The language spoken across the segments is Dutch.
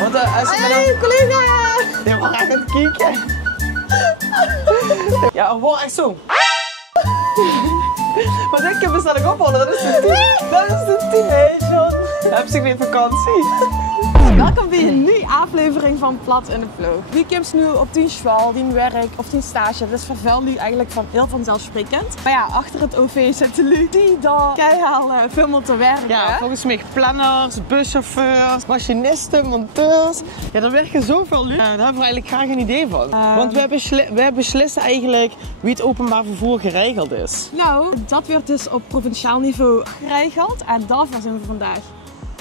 Want hey, collega! Die waren echt aan het kijken. Ja, er wordt echt zo. Wat denk je, bestel ik ophouden? Dat is de 10. Dat is de 10, hè, John. Heb je weer vakantie? Welkom bij een nieuwe aflevering van Plat in de Ploeg. Wie komt nu op die school, die werk of die stage? Dat is voor veel nu eigenlijk van heel vanzelfsprekend. Maar ja, achter het OV zitten lui die daar keihard veel moeten werken. Ja, volgens mij planners, buschauffeurs, machinisten, monteurs. Ja, er werken zoveel lui. Daar hebben we eigenlijk graag een idee van. Want wij beslissen eigenlijk wie het openbaar vervoer geregeld is. Nou, dat werd dus op provinciaal niveau geregeld. En daarvoor zijn we vandaag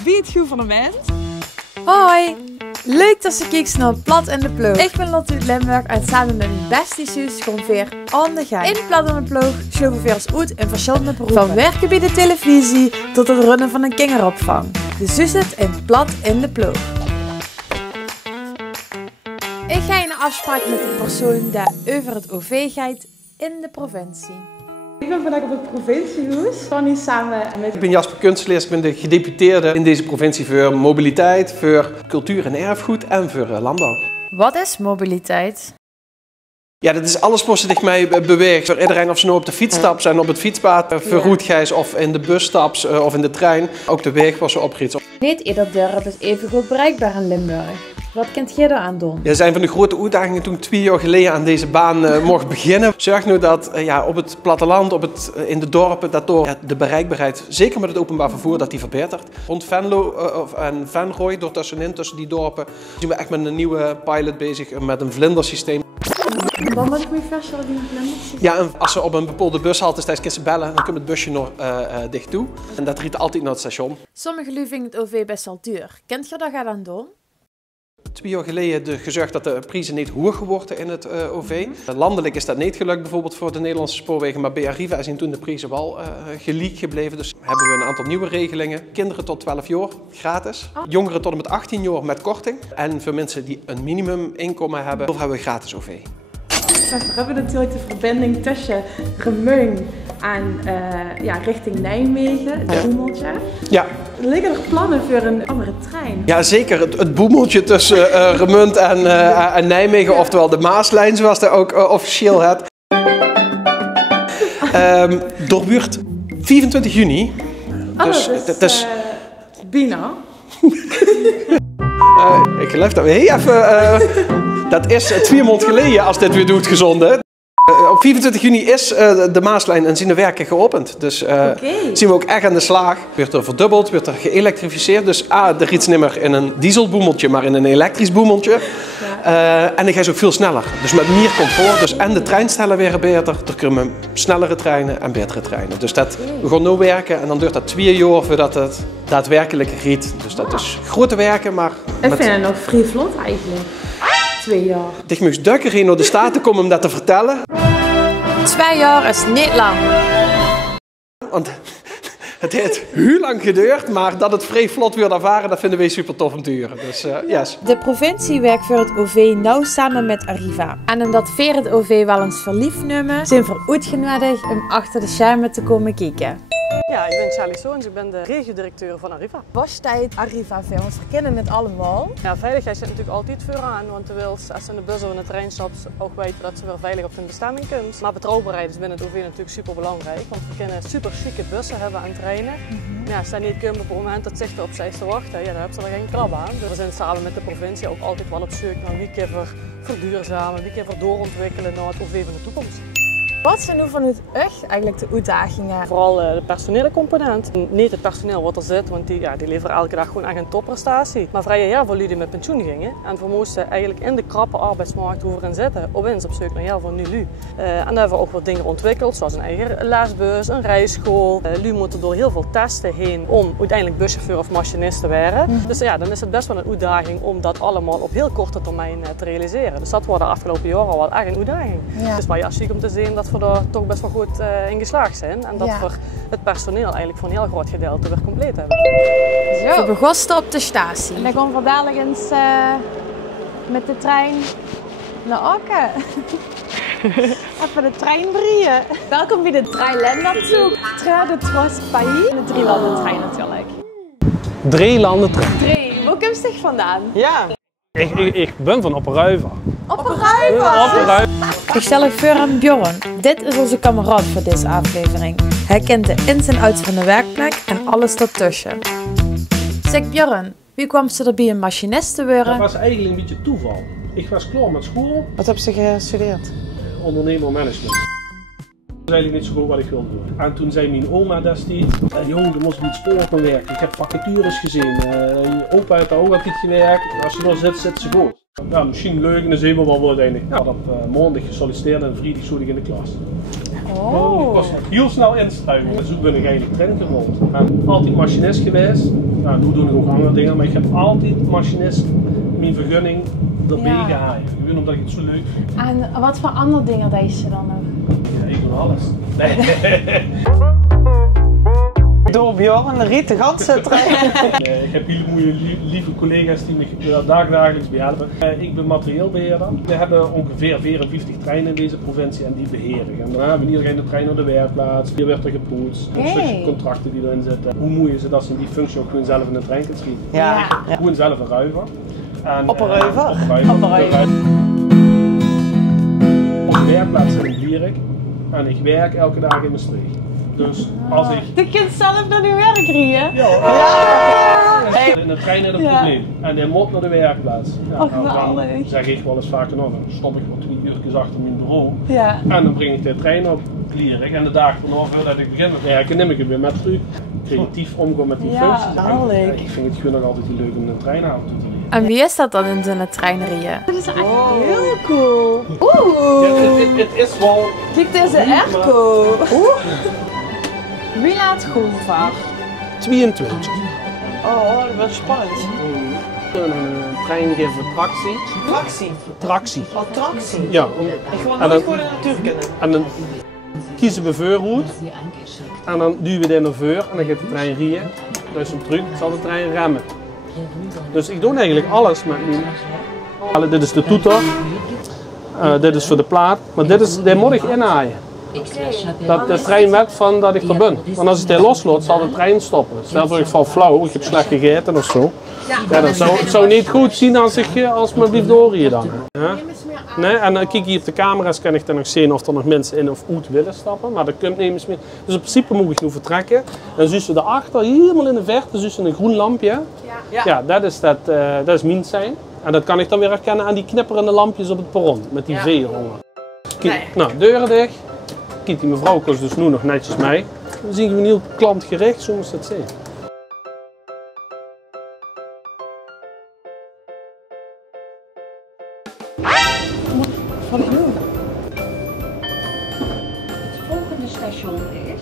bij het gouvernement. Hoi! Leuk dat je kijkt naar Plat in de Ploeg. Ik ben Lotte uit Limburg en samen met mijn bestie Suus gewoon weer aan de gang. In Plat in de Ploeg sloegen we ons uit in verschillende beroepen. Van werken bij de televisie tot het runnen van een kinderopvang. Dus Suus zit in Plat in de Ploeg. Ik ga in een afspraak met de persoon die over het OV gaat in de provincie. Ik ben vandaag op het provinciehuis. Van hier samen met... Ik ben Jasper Kunstleers, ik ben de gedeputeerde in deze provincie voor mobiliteit, voor cultuur en erfgoed en voor landbouw. Wat is mobiliteit? Ja, dat is alles wat zich mij beweegt. Voor iedereen, of ze nou op de fiets stapt zijn, op het fietspad, verroetgijs of in de bus stapt of in de trein. Ook de weg waar ze oprit. Niet ieder dorp is even goed bereikbaar in Limburg. Wat kunt jij eraan doen? Ja, zijn van de grote uitdagingen toen ik 2 jaar geleden aan deze baan mocht beginnen. Zorg nu dat op het platteland, in de dorpen, dat door de bereikbaarheid, zeker met het openbaar vervoer, dat die verbetert. Rond Venlo en Venrooy, tussen die dorpen, zijn we echt met een nieuwe pilot bezig met een vlindersysteem. Wat moet ik me voorstellen die een vlindersysteem? Ja, en als ze op een bepaalde bushalte steeds kunnen bellen, dan komt het busje nog dicht toe. En dat riet altijd naar het station. Sommige lui vinden het OV best wel duur. Kent je dat gaat aan doen? 2 jaar geleden gezorgd dat de prijzen niet hoger worden in het OV. Landelijk is dat niet gelukt bijvoorbeeld voor de Nederlandse spoorwegen, maar bij Arriva zijn toen de prijzen wel gelijk gebleven. Dus hebben we een aantal nieuwe regelingen. Kinderen tot 12 jaar gratis, jongeren tot en met 18 jaar met korting. En voor mensen die een minimuminkomen hebben we gratis OV. We hebben natuurlijk de verbinding tussen Remeun en richting Nijmegen, het boemeltje. Ja. Liggen er plannen voor een andere trein? Ja, zeker. Het boemeltje tussen Remunt en Nijmegen, oftewel de Maaslijn, zoals dat ook officieel heet. Doorbuurt 24 juni. Dus dat is bijna. Ik geloof dat we heel even... Dat is 2 maanden geleden als dit weer doet gezonden. Op 24 juni is de Maaslijn en zijn de werken geopend. Dus zien we ook echt aan de slag. Wordt er verdubbeld, wordt er geëlektrificeerd. Dus er iets niet meer in een dieselboemeltje, maar in een elektrisch boemeltje. Ja. En dan ga je ook veel sneller. Dus met meer comfort. Dus en de treinstellen weer beter. Er komen snellere treinen en betere treinen. Dus we gaan nu werken en dan duurt dat 2 jaar voordat het daadwerkelijk riet. Dus dat is grote werken, maar... Ik vind het nog vrij vlot eigenlijk. 2 jaar. Ik moest dukker heen naar de Staten komen om dat te vertellen. 2 jaar is niet lang. Want het heeft heel lang geduurd, maar dat het vrij vlot weer ervaren, dat vinden wij super tof om te huren. Dus yes. De provincie werkt voor het OV nauw samen met Arriva. En omdat we het OV wel eens verliefd nemen, zijn we uitgenodigd om achter de schermen te komen kijken. Ja, ik ben Charlie Soens, ik ben de regiodirecteur van Arriva. Was tijd Arriva veel, want we kennen het allemaal. Ja, veiligheid zit natuurlijk altijd vooraan, want je wilt als ze in de bus of in de trein stapt ook weten dat ze weer veilig op hun bestemming kunt. Maar betrouwbaarheid is binnen het OV natuurlijk super belangrijk, want we kunnen super chique bussen hebben en treinen. Maar ja, als dat niet kunnen op het moment dat zichten op zich te wachten, ja, dan hebben ze er geen krab aan. Dus we zijn samen met de provincie ook altijd wel op zoek naar wie kunnen verduurzamen, wie kunnen doorontwikkelen naar het OV van de toekomst. Wat zijn nu vanuit echt eigenlijk de uitdagingen? Vooral de personele component. Niet het personeel wat er zit, want die leveren elke dag gewoon echt een topprestatie. Maar vrij heel veel lieden met pensioen gingen. En we moesten eigenlijk in de krappe arbeidsmarkt overin zitten. Opeens op zoek naar heel veel nu. En daar hebben we ook wat dingen ontwikkeld, zoals een eigen lesbus, een rijschool. Lu moeten door heel veel testen heen om uiteindelijk buschauffeur of machinist te worden. Dus ja, dan is het best wel een uitdaging om dat allemaal op heel korte termijn te realiseren. Dus dat wordt de afgelopen jaren al wel echt een uitdaging. Ja. Dus maar ja, chic om te zien dat we er toch best wel goed in geslaagd zijn. En dat we het personeel eigenlijk voor een heel groot gedeelte weer compleet hebben. Zo. We begonnen op de statie. En dan gaan we dadelijk eens met de trein naar Aken. Even de trein drieën. Welkom bij de Dreiländerzug. Train de Trois Pays. De 3 landen trein natuurlijk. 3 landen trein. 3. Hoe komt afkomstig vandaan? Ja. Ik ben van Opperuiver. Opperuiver! Ik stel u voor aan Bjorn. Dit is onze kameraad voor deze aflevering. Hij kent de ins en outs van de werkplek en alles daartussen. Zeg Bjorn, wie kwam ze er bij een machinist te worden? Dat was eigenlijk een beetje toeval. Ik was klaar met school, Wat heb je gestudeerd? ondernemermanagement. Dat is eigenlijk niet zo goed wat ik wilde doen. En toen zei mijn oma destijds, joh, je moest bij het spoor gaan werken. Ik heb vacatures gezien. Je opa heeft daar ook altijd gewerkt. Als je er zit, zit ze goed. Ja, misschien leuk en dan zien we wel wat uiteindelijk. Ja, ik had op maandag gesolliciteerd en vrijdag zat ik in de klas. Oh. Ik was heel snel instruimen. En zo ben ik eigenlijk trend geworden. Ik ben altijd machinist geweest. Nou, nu doe ik ook andere dingen, maar ik heb altijd machinist mijn vergunning erbij gehaald. Ik weet omdat ik het zo leuk vind. En wat voor andere dingen deed ze dan nog? Ja, ik doe alles. Nee. Door Bjorn, Riet, de ganse trein. Ik heb hele mooie, lieve collega's die me dagelijks behelpen. Ik ben materieelbeheerder. We hebben ongeveer 54 treinen in deze provincie en die beheren. En dan hebben we iedereen de trein naar de werkplaats. Hier werd er gepoetst. Een stukje contracten die erin zitten. Hoe mooi is het als ze in die functie ook gewoon zelf in de trein kan schieten. Ja. Gewoon zelf een ruiver. Opperuiver. Op de werkplaats zit ik Wierik en ik werk elke dag in Maastricht. Dus als ik... Je kunt zelf naar je werk rijden? Ja! In de trein is het probleem. En hij moet naar de werkplaats. Ja, dan zeg ik wel eens vaker nog, dan stop ik wat 2 uur achter mijn bureau. Ja. En dan breng ik de trein op Wierik. En de dag daarna, voordat ik begin met werken, neem ik het weer met terug. Creatief omgaan met die functies. En, ik vind het gewoon nog altijd leuk om een treinauto te rijden. En wie is dat dan in zo'n trein rijden? Dat is eigenlijk heel cool. Het is wel... Kijk, deze airco. Wie laat Groenvaart? 22. Oh, dat wordt spannend. Een trein geeft tractie. Tractie. Tractie. Oh, tractie. Ja. Ik gewoon nooit gewoon de natuurkunde. En dan kiezen we voorroute. En dan duwen we de naar voor en dan gaat de trein rijden. Dus een truc zal de trein remmen. Dus ik doe eigenlijk alles met mijn... Dit is de toeter. Dit is voor de plaat. Maar dit moet ik inhaaien. Dat de trein weet van dat ik er ben. Want als ik het loslaat, zal de trein stoppen. Stel voor ik val flauw, ik heb slecht gegeten of zo. Ja, dat zou niet goed zien als me blijft doorrijden dan. Ja? Nee, en dan kijk hier op de camera's, kan ik dan nog zien of er nog mensen in of uit willen stappen. Maar dat kunt niet meer. Dus in principe moet ik nu vertrekken. Dan zien ze daarachter, helemaal in de verte, dus een groen lampje. Ja, dat is mijn sein. En dat kan ik dan weer herkennen aan die knipperende lampjes op het perron. Met die veerongen. Nou, deuren dicht. Kijk, die mevrouw kost dus nu nog netjes mee. Dan zien we een heel klantgericht, zo moest dat zijn. Wat ik doen? Het volgende station is...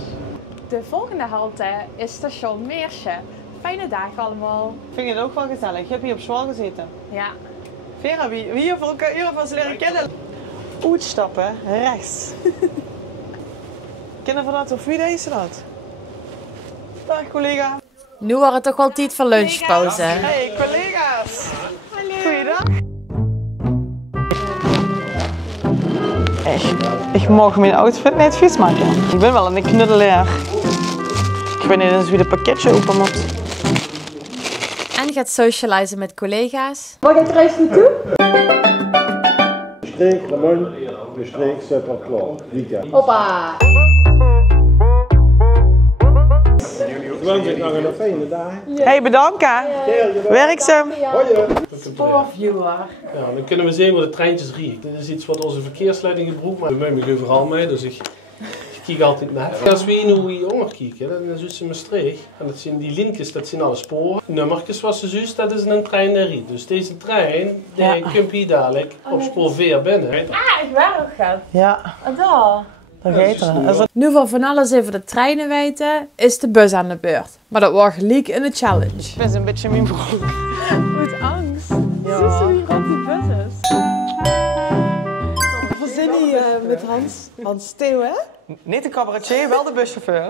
De volgende halte is station Meersje. Fijne dagen allemaal. Vind je het ook wel gezellig? Je hebt hier op school gezeten. Ja. Vera, wie hier van ze leren kennen? Uitstappen, rechts. Kennen we dat of wie deze dat? Dag collega. Nu wordt het toch wel tijd voor lunchpauze. Hey collega's. Hallo. Goeiedag. Ik mag mijn outfit niet vies maken. Ik ben wel een knuddelaar. Ik weet niet eens wie de pakketje open moet. En gaat socializen met collega's. Mag ik er eens naartoe? Streek, Ramon, de streek zet al klaar. Weekend. Hoppa! Ik wens je nog een fijne dag. Hey, bedankt. Werkzaam. Spoorviewer. Ja, dan kunnen we zien hoe de treintjes rieken. Dit is iets wat onze verkeersleiding gebruikt, maar we gaan overal mee, dus ik kijk altijd naar. Als we nu hieronder kijken, dan is het Maastricht. En dat zijn die linkjes, dat zijn alle sporen. Nummertjes was ze juist, dat is een trein naar Riet. Dus deze trein, die komt hier dadelijk op spoor 4 binnen. Ah, ik waar ook gaat. Ja, Daar. dat gaat er. Nu we van alles even de treinen weten, is de bus aan de beurt. Maar dat wordt gelijk in de challenge. Dat is een beetje mijn broek. Met angst. Ja. Zie je hoe groot die bus is? We zijn hier met Hans Theo, hè? Niet de cabaretier, wel de buschauffeur.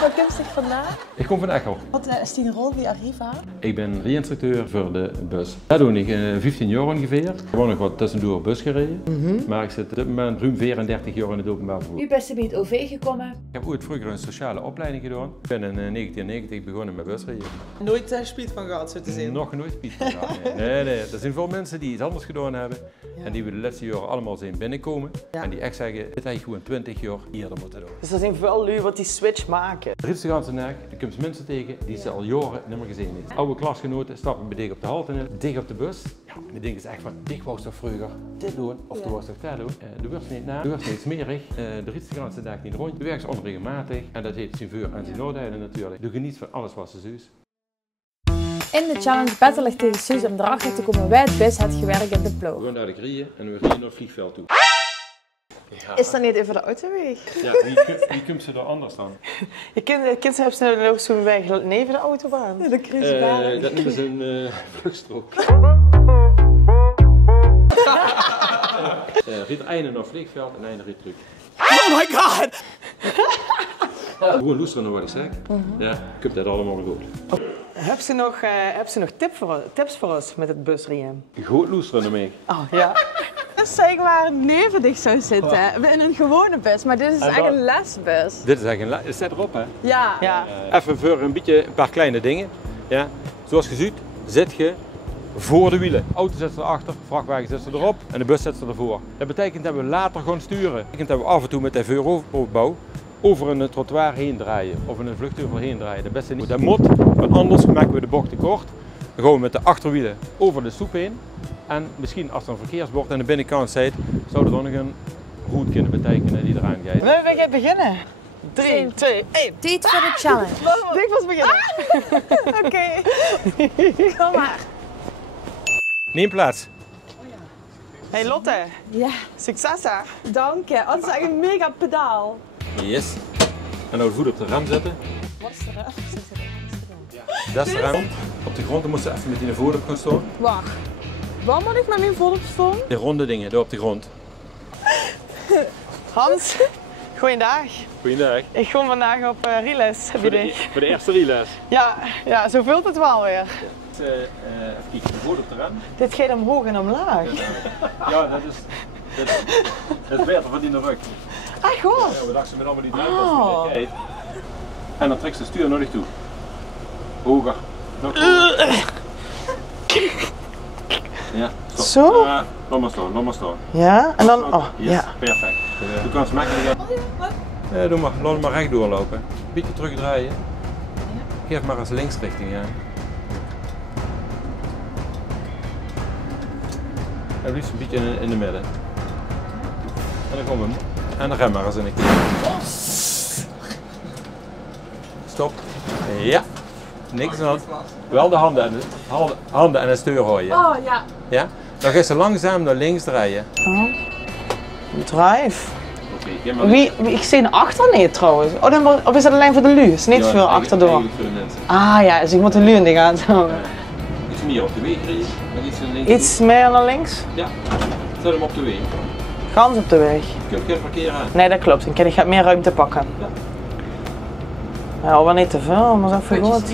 Waar komt zich vandaan? Ik kom van Echel. Wat is die rol bij Arriva? Ik ben rie-instructeur voor de bus. Dat doe ik 15 jaar ongeveer. Ik heb nog wat tussendoor bus gereden. Maar ik zit op dit moment ruim 34 jaar in het openbaar vervoer. U bent bij het OV gekomen. Ik heb ooit vroeger een sociale opleiding gedaan. Ik ben in 1990 begonnen met busrijden. Nooit spijt van gehad, zo te zien. Nog nooit spijt van gehad. Nee. Er zijn veel mensen die iets anders gedaan hebben. En die we de laatste jaren allemaal zien binnenkomen. En die echt zeggen, dit had je gewoon 20 jaar eerder moeten doen. Dus er zijn veel lui wat die switch maken. De Rietse Gansenaar, daar komt mensen tegen die ze al jaren niet meer gezien hebben. Oude klasgenoten stappen bij dicht op de halte in, dicht op de bus. Ja, en die denken ze echt van, ik wou toch vroeger dit doen, of de was toch dat doen. De wordt niet na, de wordt niet smerig, de Rietse Gansenaar niet rond. De werk is onregelmatig en dat heeft zijn vuur en zijn noordheden natuurlijk. Je geniet van alles wat ze zus. In de challenge Battle ligt tegen Suus om erachter te komen bij het bus het gewerkt in de ploeg. We gaan naar de grieën en we rijden naar het vliegveld toe. Ja. Is dat niet even de autoweg? Ja, wie komt ze er anders dan? Je kind hebben ze nog zo'n weg neven de autobaan. De cruisebaan. Dat is een vluchtstrook. Riet einde naar het vliegveld en einde riet terug. Oh my god! Gewoon loesteren naar wat ik zeg. Ja, ik heb dat allemaal goed. Heb ze nog tips voor ons met het busrijden? Goed loesteren naar mij. Oh ja. Dus zeg maar nevendig zou zitten in een gewone bus, maar dit is echt een lesbus. Dit is echt een les. Het staat erop hè. Ja. Even voor een paar kleine dingen. Ja. Zoals je ziet, zit je voor de wielen. De auto zit erachter, vrachtwagen zit erop en de bus zit ervoor. Dat betekent dat we later gaan sturen. Dat betekent dat we af en toe met de vuuroverbouw over een trottoir heen draaien of een vluchtheuvel heen draaien. Dat beste niet. Dat moet, want anders maken we de bocht te kort. Dan gaan we met de achterwielen over de stoep heen. En misschien als er een verkeersbord aan de binnenkant zit, zou er dan nog een route kunnen betekenen die eraan gaat. We gaan beginnen. 3, 2, 1. Tijd voor de challenge. Ik was beginnen. Oké. Kom maar. Neem plaats. Hey Lotte. Ja. Succes hè. Dank je. Oh, dat is echt een mega pedaal. Yes. En nou de voet op de rem zetten. Wat is de rem? Dat is de rem. Op de grond, dan moet ze even met die voet op gaan staan. Wacht. Waar moet ik met mijn voet op staan? De ronde dingen, daar op de grond. Hans, goeiedag. Goeiedag. Ik kom vandaag op Riles. Voor de eerste reles. Ja, zo voelt het wel weer. Even kijken, de voet op de rem. Dit gaat omhoog en omlaag. Ja, dat is beter voor die in de rug. Ah, goed. Ja, we dachten met allemaal die druipels. En dan trekt ze stuur naar dich toe. Hoger. Nog hoger. Ja, stop. Zo? Laat maar staan. Ja, en dan, oh, yes, ja. Perfect. Je kan het makkelijk. Doe maar, laat hem maar recht doorlopen. Beetje terugdraaien. Geef maar eens linksrichting, ja. En liefst een beetje in de midden. En dan komen we. En dan rem maar eens in een keer. Stop. Ja. Niks aan. Wel de handen en het stuur gooien. Oh ja. Ja? Dan ga je langzaam naar links draaien. Drive. Oké, maar Wie, ik zie een achter niet trouwens. Of is dat alleen voor de lu? Is niet veel achterdoor. Eigenlijk voor de mensen. Ah ja, dus ik moet de lu in de gaten houden. Iets meer op de weg rijden. Iets naar links. Iets meer naar links? Ja. Zet hem op de weg. Gans op de weg. Kun je parkeren? Nee, dat klopt. Dan ga ik meer ruimte pakken. Ja. Ja, wel niet te veel, maar even goed.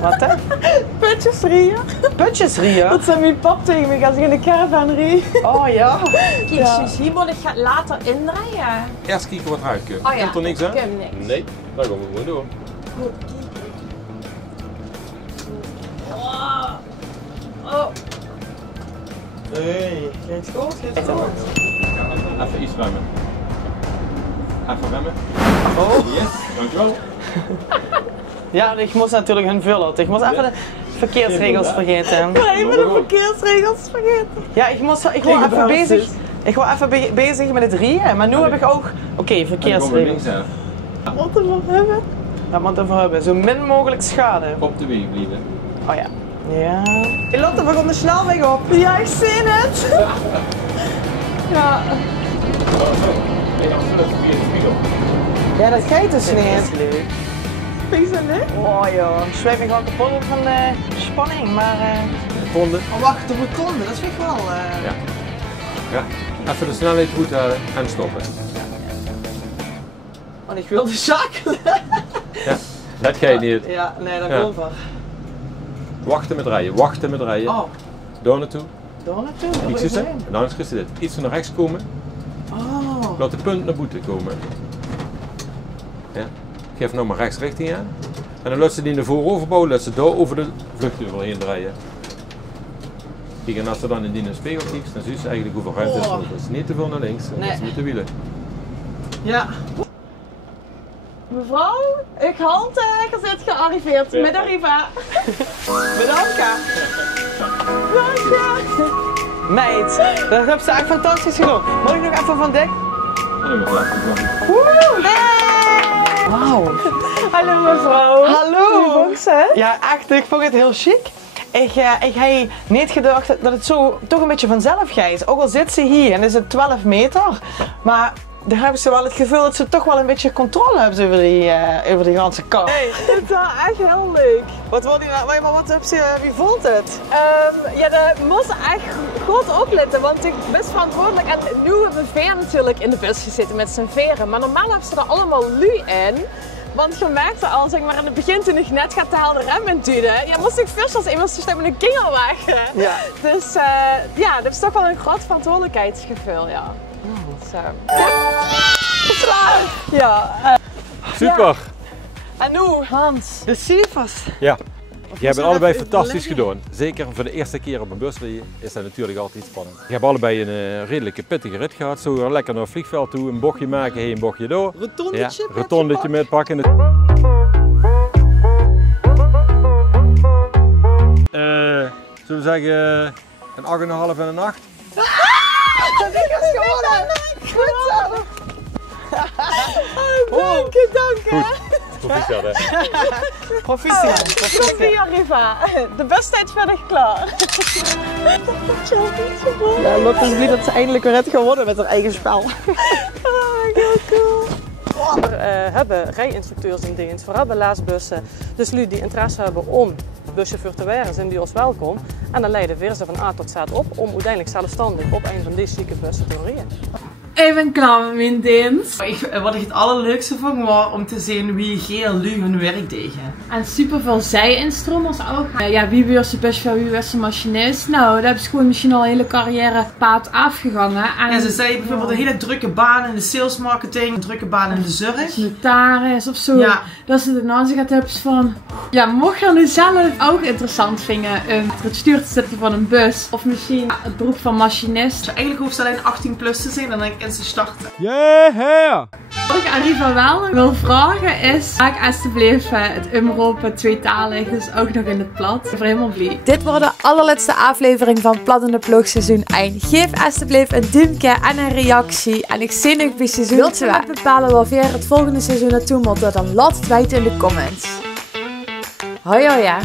Wat hè? Putjes rieën. Putjes rieën? Dat zei mijn pap tegen me als ik in de caravan riep. Oh ja. Kijk, Suus, hier moet ik later indraaien. Eerst kijken wat eruit komt. Oh ja. Komt er niks aan? Komt niks. Nee, dan gaan we gewoon door. Oh. Hey, gaat goed? Even iets remmen. Even remmen. Oh. Yes, dankjewel. Ja, ik moest natuurlijk hun vullen. Ik moest even de verkeersregels vergeten. Even de verkeersregels vergeten. Ja, ik was even bezig. Ik was even bezig met het rieën, maar nu heb ik ook, oké, verkeersregels. Wat ervoor hebben? Dat moet ervoor hebben, zo min mogelijk schade. Op de weg blijven. Oh ja. Ja. Hey Lotte, we gaan de snelweg op. Ja, ik zie het. Ja. Ja, dat gaat dus niet. Vind je het? Oh joh, ik zweef me gewoon kapot van de spanning, maar... Ronden. Oh, wacht, de rotonde, dat vind ik wel... Ja. Even de snelheid goed houden en stoppen. Want ik wilde schakelen. Ja, dat ga je niet. Ja, nee, dat Ja. komt wel. Wachten met rijden, wachten met rijden. Oh, Door naartoe. daar naartoe. Iets tussen. En dan is dit. Iets naar rechts komen. Oh. Laat de punt naar boeten komen. Ja. Geef nou maar rechts richting aan. En dan laat ze die naar voren overbouwen, laat ze daar over de vluchtheuvel heen draaien. Kijk, en als ze dan in die spiegel kijkt, dan zie je eigenlijk hoeveel ruimte is. Dat is niet te veel naar links, dat is niet te wielen. Ja. Mevrouw, ik handteker zit gearriveerd met Arriva. Bedankt. Meid, dat heb ze echt fantastisch gedaan. Mag ik nog even van dek? Wauw. Hallo mevrouw. Hallo. Hoe vond ze? Ja, echt, ik vond het heel chic. Ik had niet gedacht dat het zo toch een beetje vanzelf gaat. Ook al zit ze hier en is het 12 meter. Maar daar hebben ze wel het gevoel dat ze toch wel een beetje controle hebben over die ganse kar. Hey, het is wel echt heel leuk. Wat wil je nou? Maar wat heb je, wie voelt het? Ja, dat moest echt goed opletten, want ik ben verantwoordelijk. En nu hebben we Veer natuurlijk in de bus gezeten met zijn veren. Maar normaal hebben ze er allemaal lui in. Want je merkte al, zeg maar, in het begin toen ik net gaat de rem in duwde, ja, moest ik first als iemand zo snel met een kinger weg. Ja. Dus ja, dat is toch wel een groot verantwoordelijkheidsgevoel, ja. Dus, ja. Super! En nu, Hans, de cijfers. Ja, je hebt zou allebei even fantastisch overleggen? gedaan. Zeker voor de eerste keer op een bus is dat natuurlijk altijd spannend. Je hebt allebei een redelijke pittige rit gehad. Zo lekker naar het vliegveld toe, een bochtje maken, heen, een bochtje door. Rotondetje, Ja, rotondetje metpakken. Zullen we zeggen een 8,5 en een 8? Dat ik het gewonnen! Goed zo! Dank je. Proficiat, hè? Proficiat. Koffie Arriva. De bustijd verder klaar. Ja, Lotte is blij dat ze eindelijk weer heeft gewonnen met haar eigen spel. Heel cool. We hebben rijinstructeurs in dienst, we hebben leesbussen. Dus jullie die interesse hebben om buschauffeur te worden, zijn die ons welkom. En dan leiden we ze van A tot Z op om uiteindelijk zelfstandig op een van deze zieke bussen te rijden. Ik ben klaar met mijn dienst. Wat ik het allerleukste vond was om te zien wie heel lui hun werk deden. En super veel zij-instromers ook. Ja, wie was de buschauffeur, wie was de machinist? Nou, daar hebben ze gewoon misschien al een hele carrière paad afgegangen. En Ja, ze zei bijvoorbeeld een hele drukke baan in de sales marketing, een drukke baan in de zorg. notaris of zo. Ja. Dat ze de naast gaat hebben van... Ja, mocht je nu zelf ook interessant vinden om achter het stuur te zitten van een bus. Of misschien het beroep van machinist. Eigenlijk hoeft ze alleen 18 plus te zijn en dan kan ze starten. Yeah! Wat ik Arriva wel wil vragen is... Maak alsjeblieft het omroepen tweetalig, dus ook nog in het plat. Ik ben helemaal blij. Dit wordt de allerlaatste aflevering van Plat in de Ploeg seizoen 1. Geef alsjeblieft een duimpje en een reactie. En ik zie nog bij seizoen 2. Wilt je wat bepalen waar weer het volgende seizoen naartoe moet? Dan laat het weten in de comments. Hoi hoi ja.